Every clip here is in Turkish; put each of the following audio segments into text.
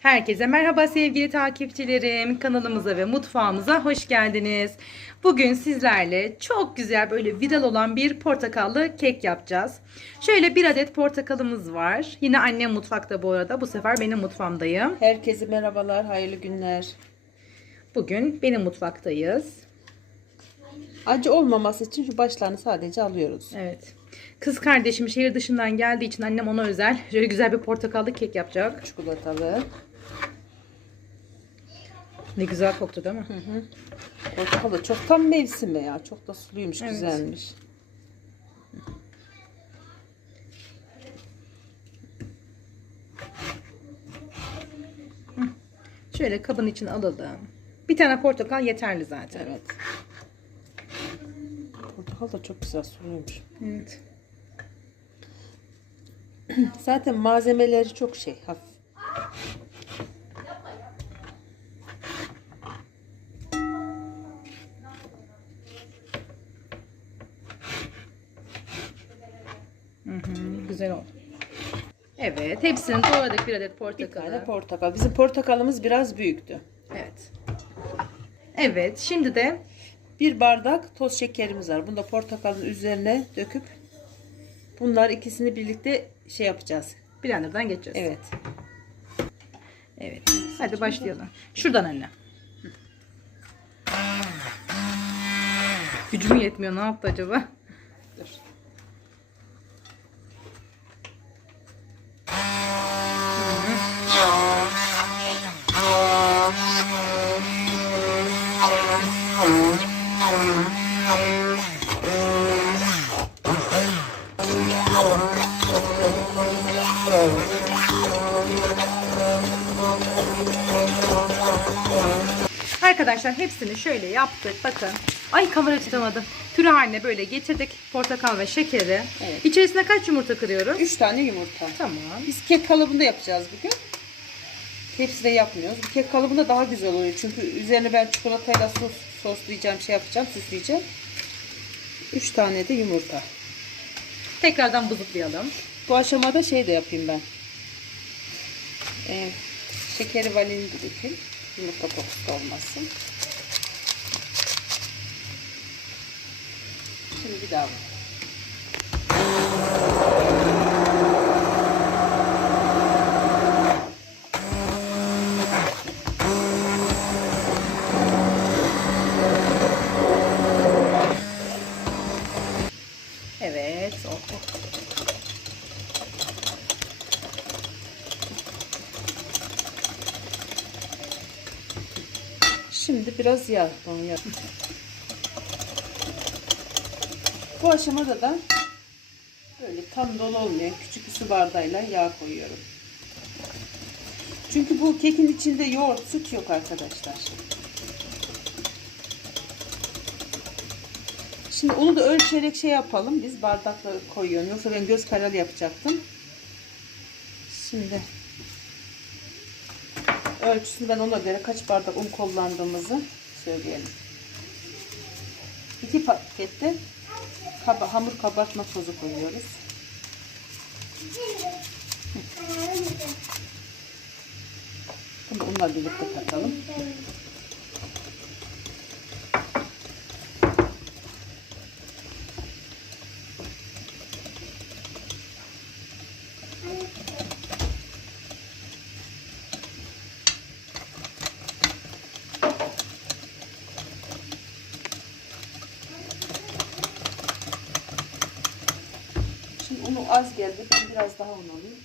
Herkese merhaba sevgili takipçilerim. Kanalımıza ve mutfağımıza hoş geldiniz. Bugün sizlerle çok güzel böyle viral olan bir portakallı kek yapacağız. Şöyle bir adet portakalımız var. Yine annem mutfakta bu arada. Bu sefer benim mutfağımdayım. Herkese merhabalar, hayırlı günler. Bugün benim mutfaktayız. Acı olmaması için şu başlarını sadece alıyoruz. Evet. Kız kardeşim şehir dışından geldiği için annem ona özel şöyle güzel bir portakallı kek yapacak. Çikolatalı. Ne güzel koktu değil mi? Portakal da çok tam mevsimi ya. Çok da suluymuş, Evet. güzelmiş. Şöyle kabın içine alalım. Bir tane portakal yeterli zaten. Evet. Portakal da çok güzel suluymuş. Evet. Zaten malzemeleri çok şey, hafif. Güzel oldu. Evet, hepsini doğradık bir adet Bir portakalı. tane portakal. Bizim portakalımız biraz büyüktü. Evet. Evet, şimdi de Bir bardak toz şekerimiz var. Bunu da portakalın üzerine döküp bunlar ikisini birlikte şey yapacağız. blenderdan geçeceğiz. Evet. Evet. Hadi başlayalım. Şuradan anne. Gücüm yetmiyor. Ne yaptı acaba? Dur. Arkadaşlar hepsini şöyle yaptık. Bakın. Ay kamera tutamadım. Türü haline böyle getirdik. Portakal ve şekeri. Evet. İçerisine kaç yumurta kırıyoruz? 3 tane yumurta. Tamam. Biz kek kalıbında yapacağız bugün. Tepside yapmıyoruz. Bu kek kalıbında daha güzel oluyor. Çünkü üzerine ben çikolatayla sos soslayacağım, şey yapacağım, süsleyeceğim. 3 tane de yumurta. Tekrardan buzuklayalım. Bu aşamada şey de yapayım ben. Ee, şekeri vanilini de dökeyim. Yumurta kokusu olmasın. Şimdi bir daha. Evet. oldu. Şimdi biraz yağ. Bu aşamada da böyle tam dolu olmayan küçük bir su bardağıyla yağ koyuyorum. Çünkü bu kekin içinde yoğurt, süt yok arkadaşlar. Şimdi onu da ölçerek şey yapalım. Biz bardakla koyuyorum. Yoksa ben göz kararı yapacaktım. Şimdi ölçüsünü ben ona göre kaç bardak un kullandığımızı söyleyelim. İki pakette kaba, hamur kabartma tozu koyuyoruz. Bunu unla birlikte katalım. Unu az geldi. Ben biraz daha un alayım.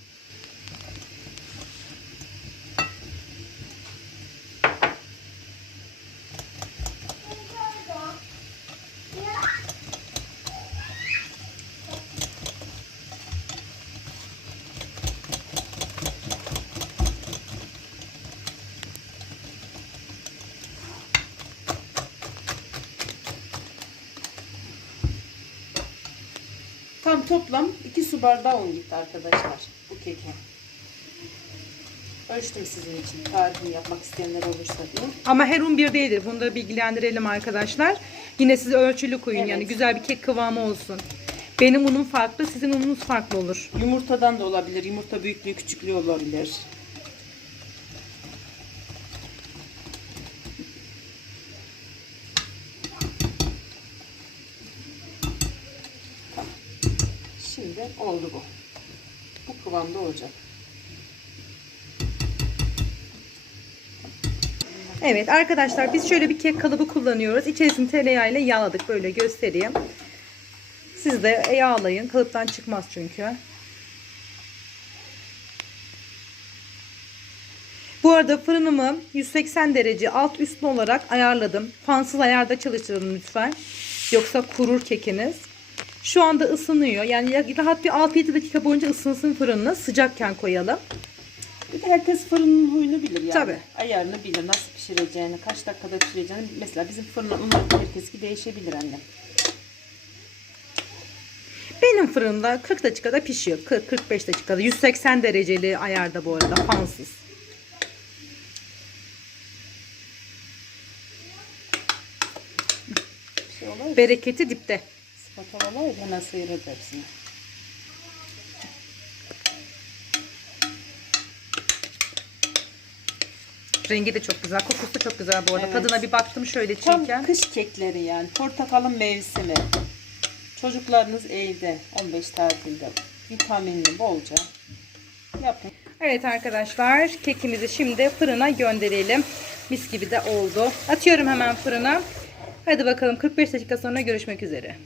Tam toplam 2 su bardağı un gitti arkadaşlar bu keke. Ölçtüm sizin için. Tarifini yapmak isteyenler olursa diye. Ama her un bir değildir. Bunu da bilgilendirelim arkadaşlar. Yine siz ölçülü koyun Evet. yani güzel bir kek kıvamı olsun. Benim unum farklı, sizin ununuz farklı olur. Yumurtadan da olabilir. Yumurta büyüklüğü küçüklüğü olabilir. İşte oldu bu. Bu kıvamda olacak. Evet arkadaşlar biz şöyle bir kek kalıbı kullanıyoruz. İçerisini tereyağıyla yağladık. Böyle göstereyim. Siz de yağlayın. Kalıptan çıkmaz çünkü. Bu arada fırınımı 180 derece alt üstlü olarak ayarladım. Fansız ayarda çalıştırın lütfen. Yoksa kurur kekiniz. Şu anda ısınıyor. Yani rahat bir 6-7 dakika boyunca ısınsın fırınınız. Sıcakken koyalım. Bir de herkes fırının huyunu bilir yani. Tabii. Ayarını bilir. Nasıl pişireceğini, kaç dakikada pişireceğini. Mesela bizim fırının herkeski değişebilir anne. Benim fırında 40 dakikada pişiyor. 40-45 dakikada. 180 dereceli ayarda bu arada. Fansız. Şey. Bereketi dipte. Spatula olaydı hemen sıyırırdı hepsini. Rengi de çok güzel. Kokusu da çok güzel bu arada. Evet. Tadına bir baktım şöyle Tam çiğken. kış kekleri yani. Portakalın mevsimi. Çocuklarınız evde 15 tatilde vitaminli bolca yapın. Evet arkadaşlar kekimizi şimdi fırına gönderelim. Mis gibi de oldu. Atıyorum hemen fırına. Hadi bakalım 45 dakika sonra görüşmek üzere.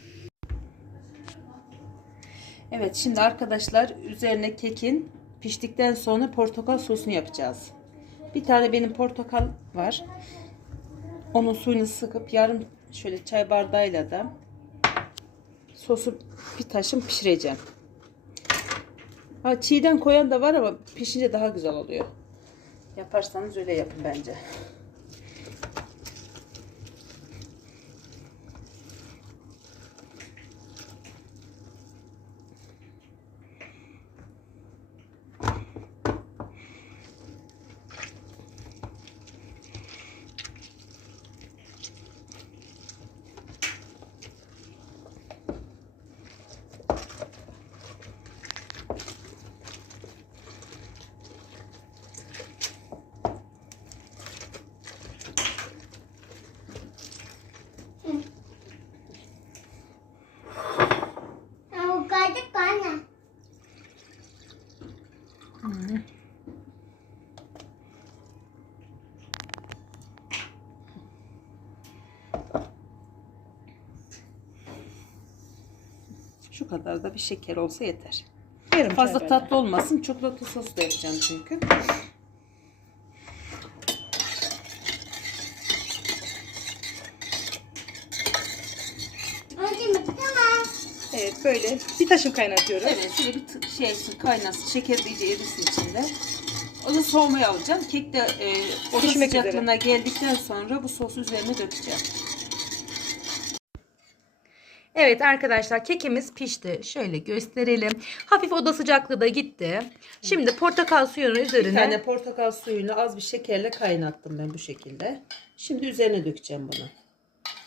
Evet şimdi arkadaşlar üzerine kekin piştikten sonra portakal sosunu yapacağız. Bir tane benim portakal var. Onun suyunu sıkıp yarım şöyle çay bardağıyla da sosu bir taşım pişireceğim. Ha, çiğden koyan da var ama pişince daha güzel oluyor. Yaparsanız öyle yapın bence. Şu kadar da bir şeker olsa yeter. Yarım Fazla bardağı. tatlı olmasın. Çikolata sosu da yapacağım çünkü. Evet böyle bir taşım kaynatıyoruz. Evet şöyle bir şey kaynasın. Şeker iyice erisin içinde. O da soğumaya alacağım. Kek de e, oda Pişmek üzere. sıcaklığına geldikten sonra bu sosu üzerine dökeceğim. Evet arkadaşlar kekimiz pişti. Şöyle gösterelim. Hafif oda sıcaklığı da gitti. Şimdi portakal suyunun Bir üzerine tane portakal suyunu az bir şekerle kaynattım ben bu şekilde. Şimdi üzerine dökeceğim bunu.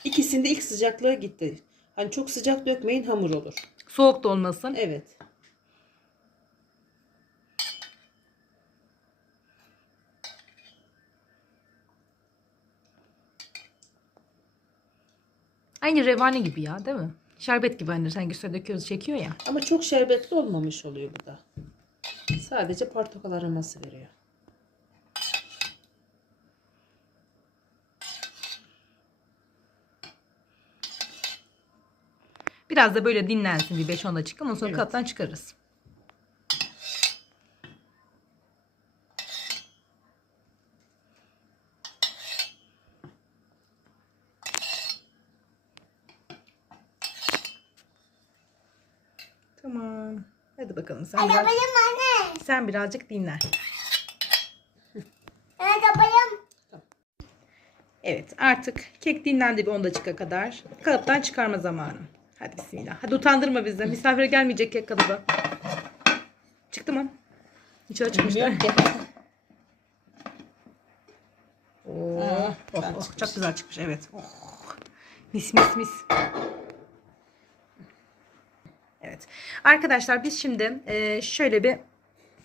İkisinde ilk sıcaklığı gitti. Hani çok sıcak dökmeyin hamur olur. soğuk da olmasın. Evet. Aynı revani gibi ya değil mi? Şerbet gibi hani sanki üstüne döküyoruz çekiyor ya. Ama çok şerbetli olmamış oluyor bu da. Sadece portakal aroması veriyor. Biraz da böyle dinlensin bir 5-10 dakika. Ondan sonra Evet. kaptan çıkarız. Tamam. Hadi bakalım sen, biraz, Arabayım anne. sen birazcık dinlen. Arabayım. Evet artık kek dinlendi bir 10 dakika kadar. Kalıptan çıkarma zamanı. Hadi bismillah. Hadi utandırma bizi. Misafire gelmeyecek kek kalıbı. Çıktı mı? Bilmiyorum ki. Oh, Ah, oh, oh, çok güzel çıkmış evet. Oh. Mis mis mis. Evet. Arkadaşlar biz şimdi e, şöyle bir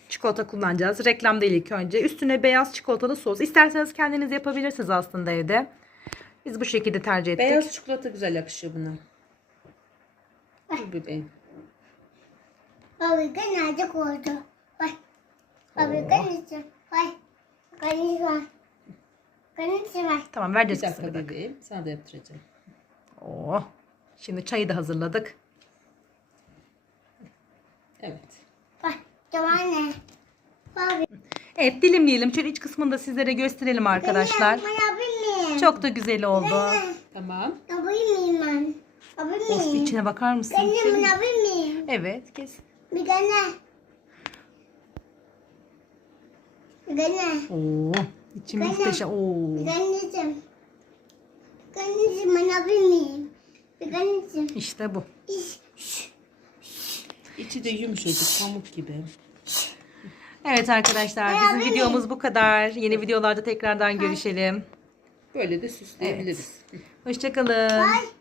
çikolata kullanacağız. Reklam değil ilk önce. Üstüne beyaz çikolatalı sos. İsterseniz kendiniz yapabilirsiniz aslında evde. Biz bu şekilde tercih ettik. Beyaz çikolata güzel yakışıyor buna. Dur bebeğim. Abi nerede koydu? Bak. Abi kanıcı. Bak. Kanıcı var. Var. Tamam vereceğiz bir dakika. bebeğim. Sana da yaptıracağım. Oo. Şimdi çayı da hazırladık. Evet. Bak. Evet dilimleyelim. Şöyle iç kısmını da sizlere gösterelim arkadaşlar. Ben. Çok da güzel oldu. Tamam. Yapayım ben. Of Yapayım. içine bakar mısın? Kendim yapayım. Evet kes. Bir tane. Bir tane. Oo. içi muhteşem. Oo. Bir tanecim. Bir tanecim ben yapayım. Bir tanecim. İşte bu. İçi de yumuşacık pamuk gibi. Evet arkadaşlar bizim videomuz bu kadar. Yeni videolarda tekrardan görüşelim. Böyle de süsleyebiliriz. Hoşçakalın. Bye.